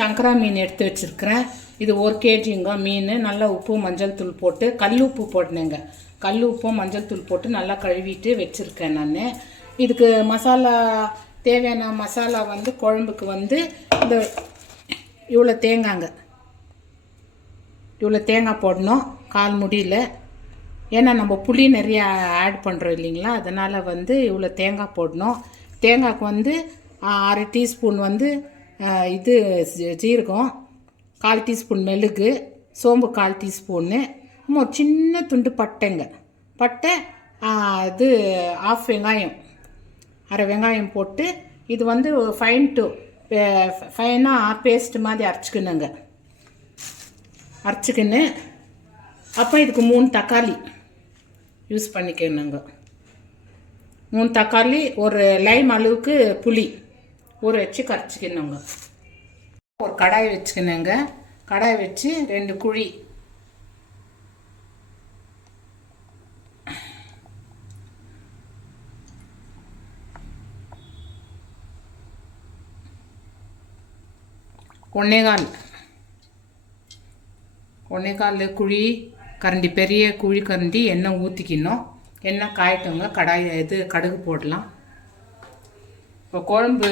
சங்கரா மீன் எடுத்து வச்சுருக்கிறேன். இது 1 kgங்க மீன். நல்லா உப்பு மஞ்சள் தூள் போட்டு கல் உப்பு போட்டினேங்க. கல் உப்பும் மஞ்சள் தூள் போட்டு நல்லா கழுவிட்டு வச்சுருக்கேன் நான். இதுக்கு மசாலா தேவையான மசாலா வந்து குழம்புக்கு வந்து இந்த இவ்வளோ தேங்காய்ங்க, இவ்வளோ தேங்காய் போடணும் கால் முடியில். ஏன்னா நம்ம புளி நிறையா ஆட் பண்ணுறோம் இல்லைங்களா, அதனால் வந்து இவ்வளோ தேங்காய் போடணும். தேங்காய்க்கு வந்து 1/2 டீஸ்பூன் வந்து இது ஜீரகம், 1/4 டீஸ்பூன் மெழுகு, சோம்பு 1/4 டீஸ்பூன்னு, ஒரு சின்ன துண்டு பட்டைங்க, பட்டை இது 1/2 வெங்காயம், 1/2 வெங்காயம் போட்டு இது வந்து ஃபைனாக பேஸ்ட் மாதிரி அரைச்சிக்கணுங்க. அரைச்சிக்கின்னு அப்போ இதுக்கு 3 தக்காளி யூஸ் பண்ணிக்கணுங்க. 3 தக்காளி, ஒரு லைம் அளவுக்கு புளி ஊற வச்சு கரைச்சிக்கணுங்க. ஒரு கடாய் வச்சுக்கணுங்க. கடாய் வச்சு 2 குழி ஒன்னேகால் குழி கரண்டி, பெரிய குழி கரண்டி எண்ணெய் ஊற்றிக்கணும். எண்ணெய் காயட்டுங்க. கடுகு போடலாம். இப்போ குழம்பு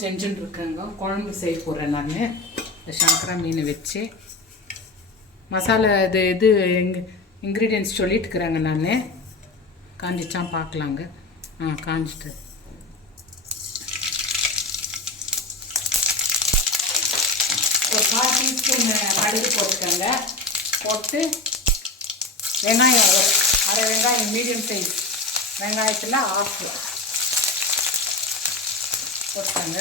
செஞ்சுட்டு இருக்கேங்க. குழம்பு செய்ய போகிறேன் நான். இந்த சங்கரா மீனை வச்சு மசாலா இது இன்க்ரீடியன்ட்ஸ் சொல்லிட்டுருக்குறேங்க நான். காஞ்சிச்சான் பார்க்கலாங்க. காஞ்சிட்டு ஒரு 1/4 டீஸ்பூன் கடுகு போட்டுக்கோங்க. போட்டு வெங்காயம், 1/2 வெங்காயம் மீடியம் சைஸ் வெங்காயத்தில் 1/2 போட்டுக்கோங்க.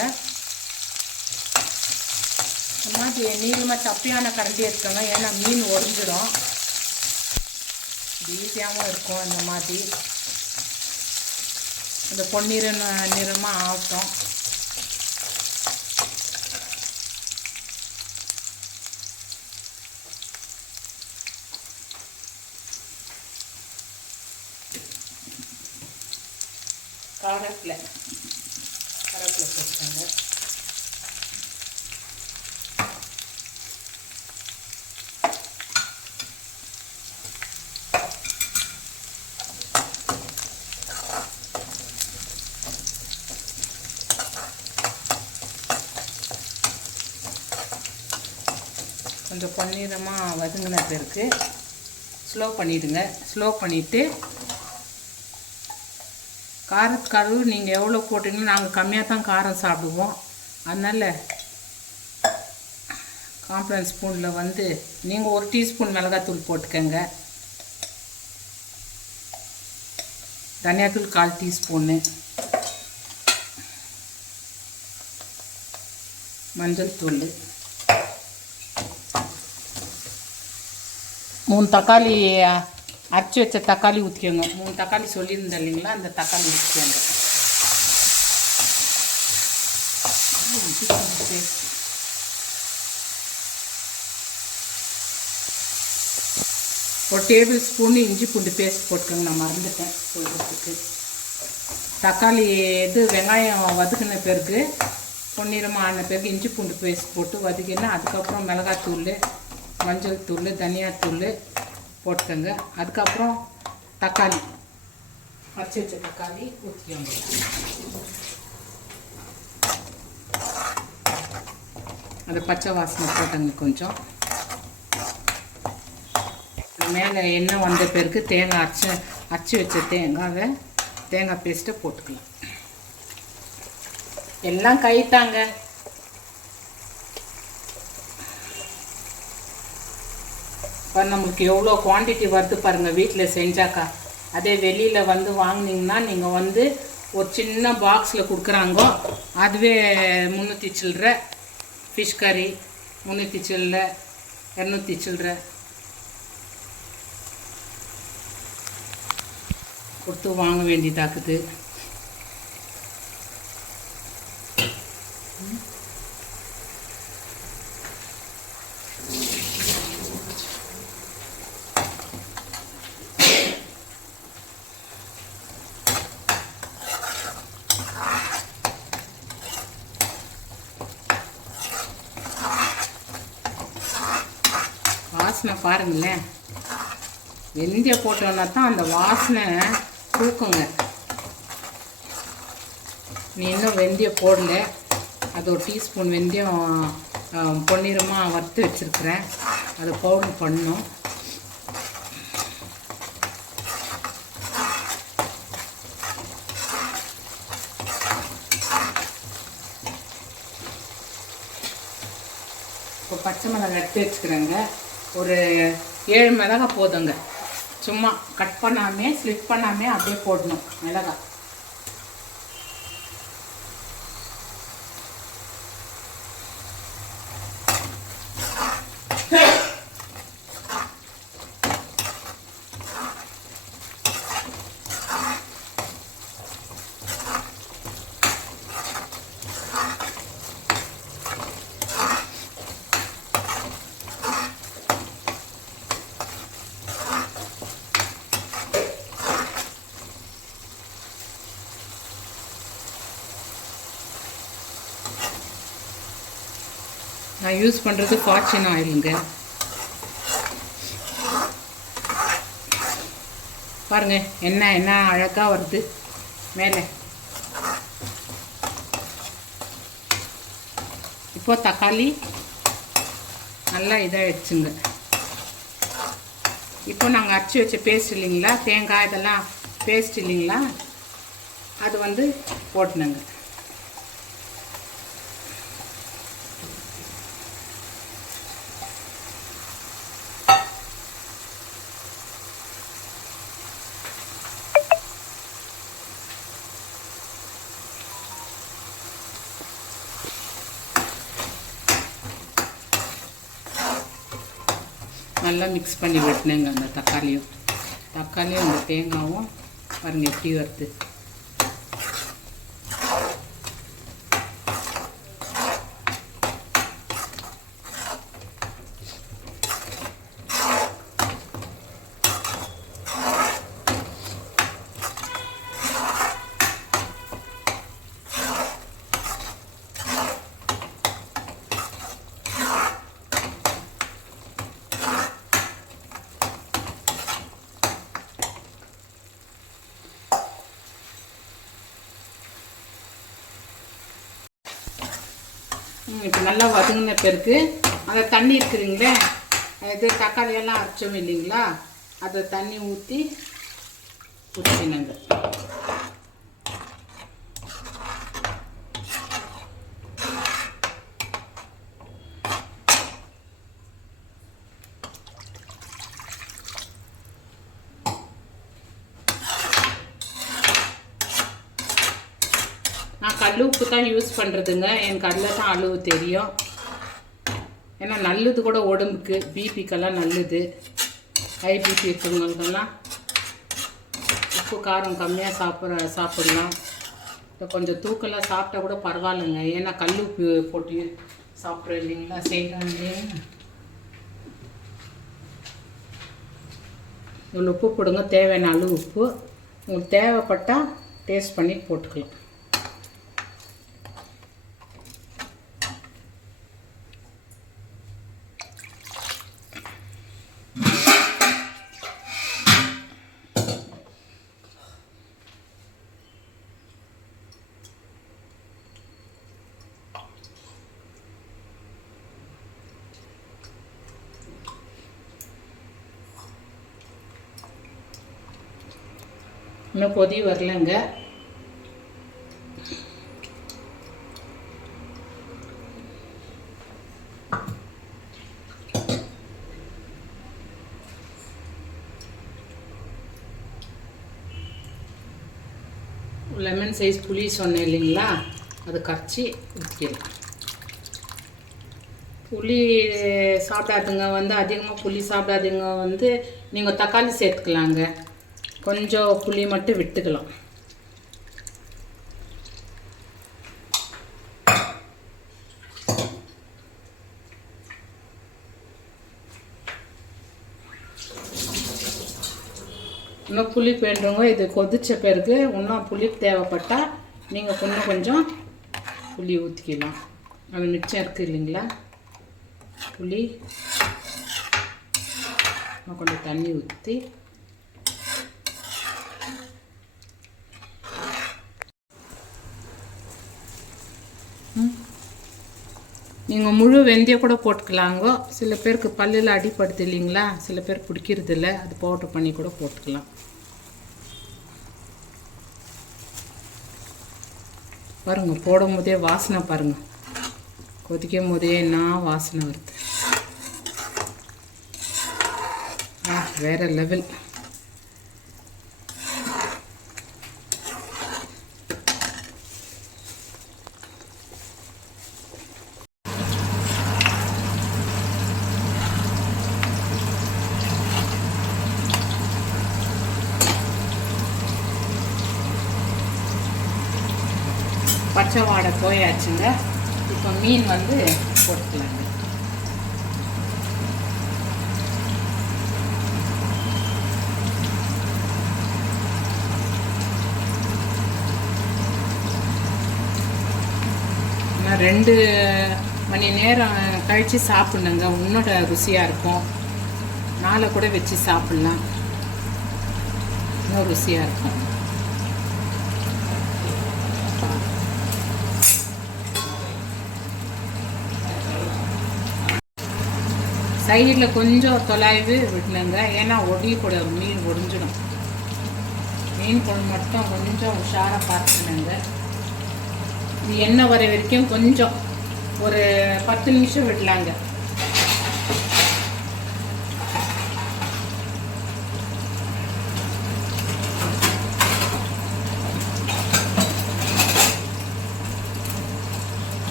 இந்த மாதிரி நீளமாக சப்பியான கரண்டி எடுத்துக்கோங்க. ஏன்னா மீன் உடஞ்சிடும். ஈஸியாகவும் இருக்கும். இந்த மாதிரி இந்த நிறமாக ஆகட்டும். கருவேப்பிலை போட்டுக்கோங்க. கொஞ்சம் பொன்னிறமாக வதங்கின பிறகு ஸ்லோ பண்ணிவிடுங்க. ஸ்லோ பண்ணிவிட்டு காரத்துக்கு நீங்கள் எவ்வளோ போட்டிங்கன்னா, நாங்கள் கம்மியாக தான் காரம் சாப்பிடுவோம். அதனால் காம்ப்ளன் ஸ்பூனில் வந்து நீங்கள் 1 டீஸ்பூன் மிளகாத்தூள் போட்டுக்கோங்க. தனியாத்தூள் 1/4 டீஸ்பூன்னு, மஞ்சள் தூள், 3 தக்காளி அரைச்சி வச்ச தக்காளி ஊற்றிக்கோங்க. 3 தக்காளி சொல்லியிருந்தேன் இல்லைங்களா, அந்த தக்காளி ஊற்றிக்கோங்க. ஒரு டேபிள் ஸ்பூன் இஞ்சி பூண்டு பேஸ்ட் போட்டுக்கோங்க. நான் மறந்துட்டேன் சொல்கிறதுக்கு. தக்காளி வெங்காயம் வதக்கின பிறகு பொன்னிறமாக ஆன பிறகு இஞ்சி பூண்டு பேஸ்ட் போட்டு வதக்கினா, அதுக்கப்புறம் மிளகாத்தூள், மஞ்சள் தூள், தனியாத்தூள் போட்டுக்கோங்க. அதுக்கப்புறம் தக்காளி அரைச்சி வச்ச தக்காளி ஊற்றிக்கோங்க. அது பச்சை வாசனை போட்டோங்க. கொஞ்சம் மேலே எண்ணெய் வந்த பிறகு தேங்காய் அரைச்சி வச்ச தேங்காய் பேஸ்ட்டை போட்டுக்கலாம். எல்லாம் கைத்தாங்க. இப்போ நம்மளுக்கு எவ்வளோ குவான்டிட்டி வருது பாருங்கள் வீட்டில் செஞ்சாக்கா. அதே வெளியில் வந்து வாங்கினீங்கன்னா நீங்கள் வந்து ஒரு சின்ன பாக்ஸில் கொடுக்குறாங்க. அதுவே 300 சில்லற. ஃபிஷ் கறி 300 சில்லற, 200 சில்லற கொடுத்து வாங்க வேண்டியதாக்குது. வாசனை பாருங்களேன். வெந்தயம் போட்டோன்னா தான் அந்த வாசனை தூக்குங்க. நீ இன்னும் வெந்தயம் போடல, அது ஒரு டீஸ்பூன் வெந்தயம் பொன்னிறமாக வறுத்து வச்சுருக்கிறேன், அதை பவுடர் பண்ணணும். இப்போ பச்சை மிளகாய் எடுத்து வச்சுக்கிறேங்க. ஒரு 7 மிளகாய் போதுங்க. சும்மா கட் பண்ணாமே ஸ்லிப் பண்ணாமே அப்படியே போடணும் மிளகாய். நான் யூஸ் பண்ணுறது ஃபார்ச்சூன் ஆயிலுங்க. பாருங்கள் என்ன அழகாக வருது மேலே. இப்போ தக்காளி நல்லா இதாகிடுச்சுங்க. இப்போ நாங்கள் அரைச்சி வச்ச பேஸ்ட் இல்லைங்களா, தேங்காய் இதெல்லாம் பேஸ்ட் இல்லைங்களா, அது வந்து போட்டுனுங்க. நல்லா மிக்ஸ் பண்ணி விட்டுனேங்க. அந்த தக்காளியும் அந்த தேங்காயும் பாருங்கள் எப்படி வருது. இப்போ நல்லா வதங்கின பிறகு அந்த தண்ணி இருக்குதுங்களே, இது தக்காளியெல்லாம் அரைச்சோம் இல்லைங்களா, அதை தண்ணி ஊற்றி ஊற்றினங்க. நான் கல் உப்பு தான் யூஸ் பண்ணுறதுங்க. எனக்கு அதில் தான் அளவு தெரியும். ஏன்னா நல்லது கூட உடம்புக்கு, பிபிக்கெல்லாம் நல்லது. ஹை பிபி இருக்கிறவங்களுக்கெல்லாம் உப்பு காரம் கம்மியாக சாப்பிடலாம். இப்போ கொஞ்சம் தூக்கெல்லாம் சாப்பிட்டா கூட பரவாயில்லைங்க. ஏன்னா கல் உப்பு போட்டு சாப்பிட்றோம் இல்லைங்களா, செய்கிறாங்க இல்லையா. இவ்வளோ உப்பு போடுங்க, தேவையான அளவு உப்பு. உங்களுக்கு தேவைப்பட்டால் டேஸ்ட் பண்ணி போட்டுக்கலாம். இன்னும் கொதி வரலங்க. லெமன் சைஸ் புளி சொன்னேன் இல்லைங்களா, அது கரைச்சி ஊற்றிக்கலாம். புளி சாப்பிடாதுங்க வந்து அதிகமாக புளி சாப்பிடாதீங்க வந்து நீங்கள் தக்காளி சேர்த்துக்கலாங்க. கொஞ்சம் புளி மட்டும் விட்டுக்கலாம். இன்னும் புளி வேண்டுங்க. இது கொதிச்ச பிறகு இன்னும் புளி தேவைப்பட்டால் நீங்கள் இன்னும் கொஞ்சம் புளி ஊற்றிக்கலாம். அது மிச்சம் இருக்குது இல்லைங்களா புளி. கொஞ்சம் தண்ணி ஊற்றி நீங்கள் முழு வெந்தயம் கூட போட்டுக்கலாங்கோ. சில பேருக்கு பல்லில் அடிப்படுது இல்லைங்களா, சில பேர் பிடிக்கிறது இல்லை, அது பவுடர் பண்ணி கூட போட்டுக்கலாம். பாருங்கள், போடும் போதே வாசனை பாருங்கள், கொதிக்கும் போதே என்ன வாசனை வருது. வேற லெவல். பச்சை வாடை போயாச்சுங்க. இப்போ மீன் வந்து போட்டுக்கலாங்க. நான் 2 மணி நேரம் கழித்து சாப்பிட்ணுங்க, உன்னோட ருசியாக இருக்கும். நாளை கூட வச்சு சாப்பிட்லாம், இன்னும் ருசியாக இருக்கும். சைடில் கொஞ்சம் தொலைவு விடணுங்க, ஏன்னா ஒடி கூட மீன் ஒடிஞ்சிடும். மீன் குழம்பு மட்டும் கொஞ்சம் உஷாராக பார்த்துக்கணுங்க. இது எண்ணெய் வர வரைக்கும் கொஞ்சம் ஒரு 10 நிமிஷம் விடலாங்க.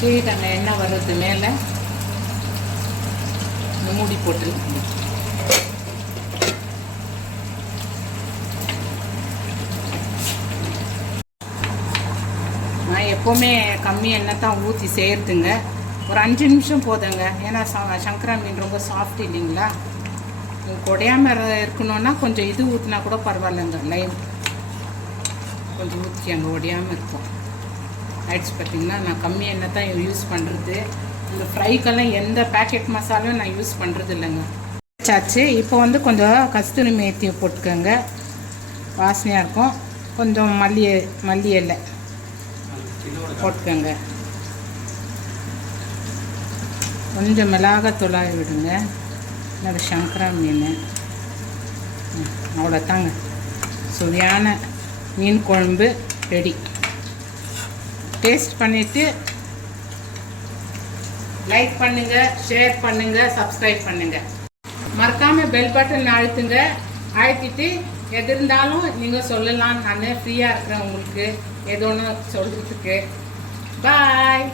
கீழே எண்ணெய் வர்றது மேலே மூடி போட்டு நான் எப்போவுமே கம்மி எண்ணெய் தான் ஊற்றி செய்கிறதுங்க. ஒரு 5 நிமிஷம் போதுங்க, ஏன்னா சங்கரா மீன் ரொம்ப சாஃப்ட் இல்லைங்களா. குடையாமல் இருக்கணும்னா கொஞ்சம் இது ஊற்றினா கூட பரவாயில்லைங்க. லைம் கொஞ்சம் ஊற்றிக்கங்க, உடையாமல் இருக்கும். ஆயிடுச்சு பார்த்தீங்கன்னா. நான் கம்மி எண்ணெய் தான் யூஸ் பண்ணுறது. இந்த ஃப்ரைக்கெல்லாம் எந்த பேக்கெட் மசாலும் நான் யூஸ் பண்ணுறது இல்லைங்க. சாச்சு. இப்போ வந்து கொஞ்சம் கஸ்தூரி மேத்தி போட்டுக்கோங்க, வாசனையாக இருக்கும். கொஞ்சம் மல்லி இலை போட்டுக்கோங்க. கொஞ்சம் மிளகாத்தூளாக விடுங்க. என்னோட சங்கரா மீன் அவ்வளோதாங்க. சுவையான மீன் குழம்பு ரெடி. டேஸ்ட் பண்ணிவிட்டு லைக் பண்ணுங்கள், ஷேர் பண்ணுங்கள், சப்ஸ்கிரைப் பண்ணுங்கள். மறக்காமல் பெல் பட்டன் அழுத்துங்க. அழுத்திட்டு எது இருந்தாலும் நீங்கள் சொல்லலாம். நான் ஃப்ரீயாக இருக்கிறேன் உங்களுக்கு ஏதோ ஒன்று சொல்கிறதுக்கு. பாய்.